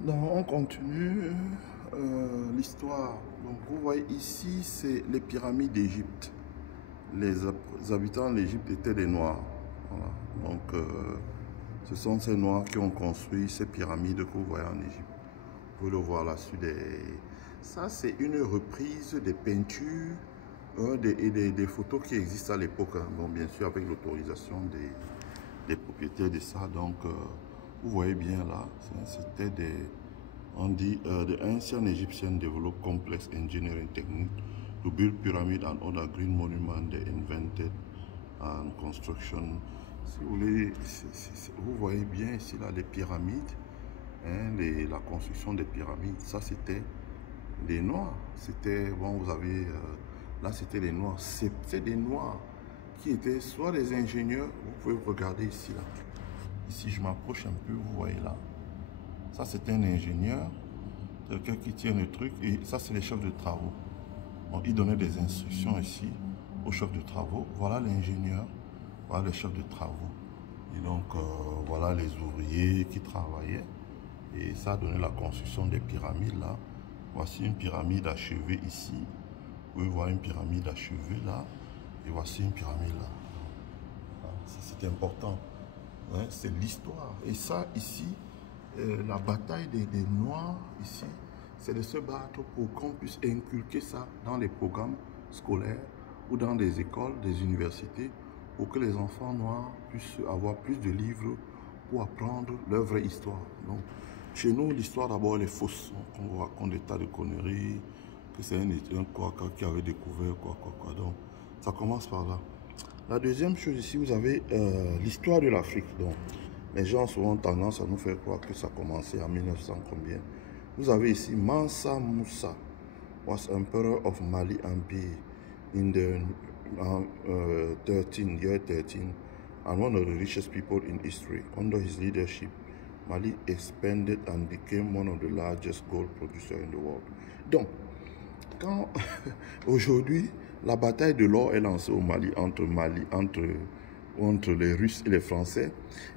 Donc, on continue l'histoire. Donc, vous voyez ici, c'est les pyramides d'Égypte. Les habitants de l'Égypte étaient des Noirs. Voilà. Donc, ce sont ces Noirs qui ont construit ces pyramides que vous voyez en Égypte. Vous pouvez le voir là-dessus. Ça, c'est une reprise des peintures et des photos qui existent à l'époque. Hein. Bon, bien sûr, avec l'autorisation des propriétaires de ça. Donc, vous voyez bien là, c'était on dit, the ancient Egyptians developed complex engineering techniques to build pyramids and other green monuments they invented and construction. Si vous voulez, vous voyez bien ici là les pyramides, hein, la construction des pyramides, ça c'était des Noirs. C'était, bon, vous avez, là c'était des Noirs. C'est des Noirs qui étaient soit des ingénieurs, vous pouvez regarder ici là. Ici je m'approche un peu, vous voyez là. Ça c'est un ingénieur, quelqu'un qui tient le truc, et ça c'est les chefs de travaux. Bon, il donnait des instructions ici aux chefs de travaux. Voilà l'ingénieur, voilà les chefs de travaux. Et donc voilà les ouvriers qui travaillaient. Et ça a donné la construction des pyramides là. Voici une pyramide achevée ici. Vous pouvez voir une pyramide achevée là. Et voici une pyramide là. C'est important. Ouais, c'est l'histoire. Et ça ici, la bataille des Noirs ici, c'est de se battre pour qu'on puisse inculquer ça dans les programmes scolaires ou dans des écoles, des universités, pour que les enfants noirs puissent avoir plus de livres pour apprendre leur vraie histoire. Donc, chez nous, l'histoire d'abord elle est fausse. On vous raconte des tas de conneries, que c'est un quoi qui avait découvert quoi. Donc, ça commence par là. La deuxième chose ici, vous avez l'histoire de l'Afrique. Donc, les gens ont souvent tendance à nous faire croire que ça a commencé en 1900 combien. Vous avez ici Mansa Musa was emperor of Mali Empire in the year 13 and one of the richest people in history. Under his leadership, Mali expanded and became one of the largest gold producers in the world. Donc, quand aujourd'hui, la bataille de l'or est lancée au Mali, entre les Russes et les Français,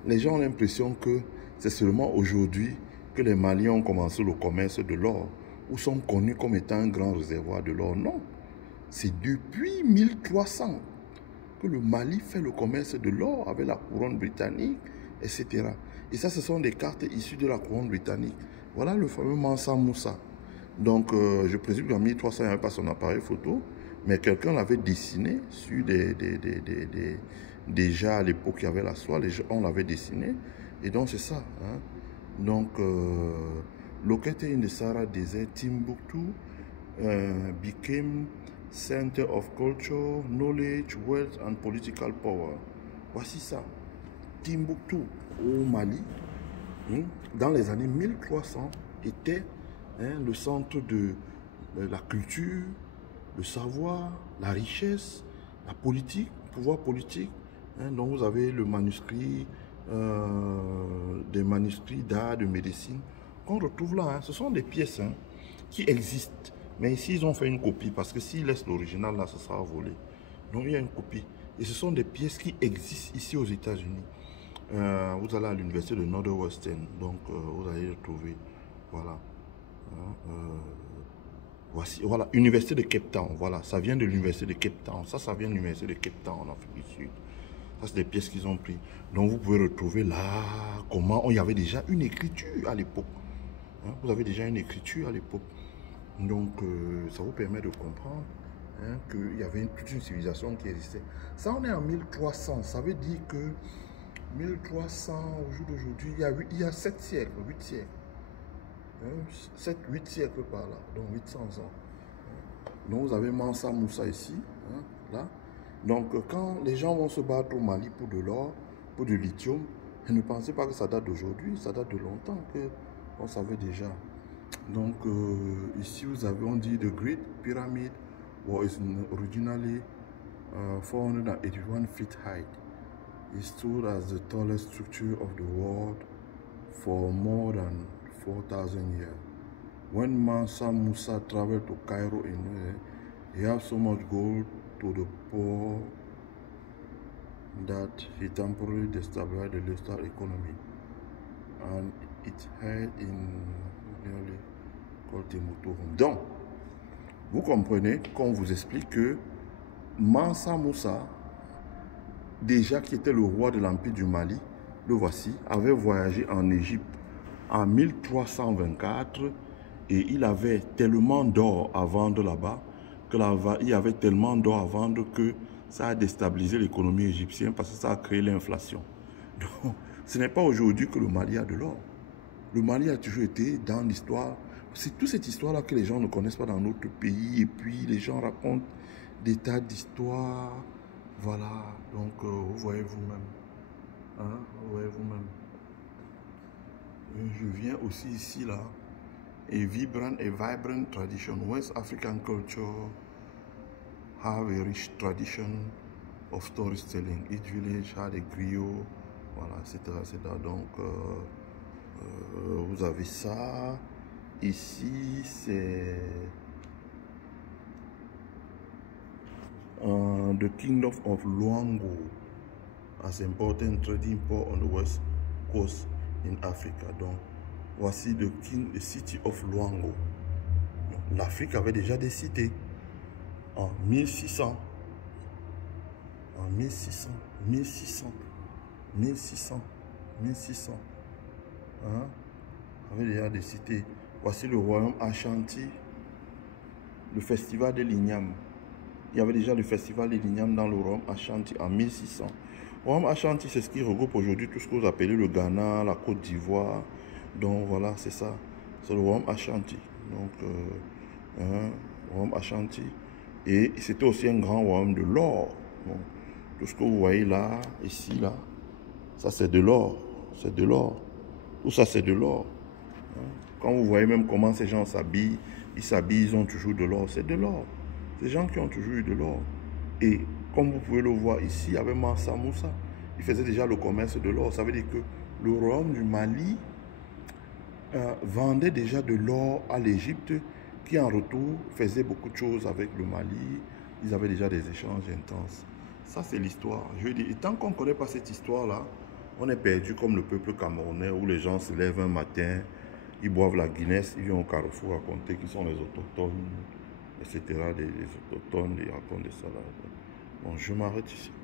les gens ont l'impression que c'est seulement aujourd'hui que les Maliens ont commencé le commerce de l'or, ou sont connus comme étant un grand réservoir de l'or. Non, c'est depuis 1300 que le Mali fait le commerce de l'or avec la couronne britannique, etc. Et ça, ce sont des cartes issues de la couronne britannique. Voilà le fameux Mansa Musa. Donc, je présume qu'en 1300, il n'y avait pas son appareil photo, mais quelqu'un l'avait dessiné sur déjà à l'époque, il y avait la soie, on l'avait dessiné. Et donc, c'est ça. Hein. Donc, located in the Sahara Desert, Timbuktu became center of culture, knowledge, wealth and political power. Voici ça. Timbuktu, au Mali, hein, dans les années 1300, était le centre de la culture, le savoir, la richesse, la politique, le pouvoir politique. Hein, donc vous avez le manuscrit, des manuscrits d'art, de médecine, qu'on retrouve là. Hein. Ce sont des pièces qui existent. Mais ici, ils ont fait une copie, parce que s'ils laissent l'original là, ce sera volé. Donc il y a une copie. Et ce sont des pièces qui existent ici aux États-Unis. Vous allez à l'université de Northwestern, donc vous allez le trouver. Voilà. Voici, voilà, Université de Cape Town, voilà, ça vient de l'Université de Cape Town, ça vient de l'Université de Cape Town en Afrique du Sud. Ça, c'est des pièces qu'ils ont pris. Donc, vous pouvez retrouver là comment il y avait déjà une écriture à l'époque. Hein, vous avez déjà une écriture à l'époque. Donc, ça vous permet de comprendre hein, qu'il y avait toute une civilisation qui existait. Ça, on est en 1300, ça veut dire que 1300, au jour d'aujourd'hui, il y a 7 siècles, 8 siècles. 7-8 siècles par là, donc 800 ans. Donc vous avez Mansa Musa ici, hein, là. Donc quand les gens vont se battre au Mali pour de l'or, pour du lithium, ne pensez pas que ça date d'aujourd'hui, ça date de longtemps qu'on savait déjà. Donc ici vous avez, on dit, the Great Pyramid was originally 481 feet high. It stood as the tallest structure of the world for more than 4,000 years. When Mansa Musa traveled to Cairo he had so much gold to the poor that he temporarily destabilized the local economy. And It had in nearly called Temotoro. Donc, vous comprenez qu'on vous explique que Mansa Moussa, déjà qui était le roi de l'Empire du Mali, le voici, avait voyagé en Égypte en 1324 et il avait tellement d'or à vendre là-bas que il y avait tellement d'or à vendre que ça a déstabilisé l'économie égyptienne parce que ça a créé l'inflation. Donc, ce n'est pas aujourd'hui que le Mali a de l'or. Le Mali a toujours été dans l'histoire. C'est toute cette histoire-là que les gens ne connaissent pas dans notre pays. Et puis, les gens racontent des tas d'histoires. Voilà. Donc, vous voyez vous-même. Hein? Vous voyez vous-même. Je viens aussi ici, là. A vibrant tradition. West African culture have a rich tradition of storytelling. Each village had a griot. Voilà, etc. Donc, vous avez ça. Ici, c'est the Kingdom of Luango, as important trading port on the west coast in Africa. Donc, voici the city of Luango. L'Afrique avait déjà des cités en 1600. En 1600. Hein? Avait déjà des cités. Voici le royaume Ashanti, le festival de l'Igname. Il y avait déjà le festival de l'Igname dans le royaume Ashanti en 1600. Le royaume Ashanti, c'est ce qui regroupe aujourd'hui tout ce que vous appelez le Ghana, la Côte d'Ivoire. Donc voilà, c'est ça. C'est le royaume Ashanti. Donc, royaume Ashanti. Et c'était aussi un grand royaume de l'or. Bon, tout ce que vous voyez là, ici, là, ça c'est de l'or. C'est de l'or. Tout ça c'est de l'or. Quand vous voyez même comment ces gens s'habillent, ils ont toujours de l'or. C'est de l'or. Ces gens qui ont toujours eu de l'or. Et comme vous pouvez le voir ici, avec Mansa Moussa, il faisait déjà le commerce de l'or. Ça veut dire que le royaume du Mali vendait déjà de l'or à l'Égypte, qui en retour faisait beaucoup de choses avec le Mali. Ils avaient déjà des échanges intenses. Ça, c'est l'histoire. Je dis, et tant qu'on ne connaît pas cette histoire-là, on est perdu comme le peuple camerounais où les gens se lèvent un matin, ils boivent la Guinness, ils viennent au carrefour raconter qui sont les autochtones, etc. Les autochtones, ils racontent des salades. Bon, je m'arrête ici.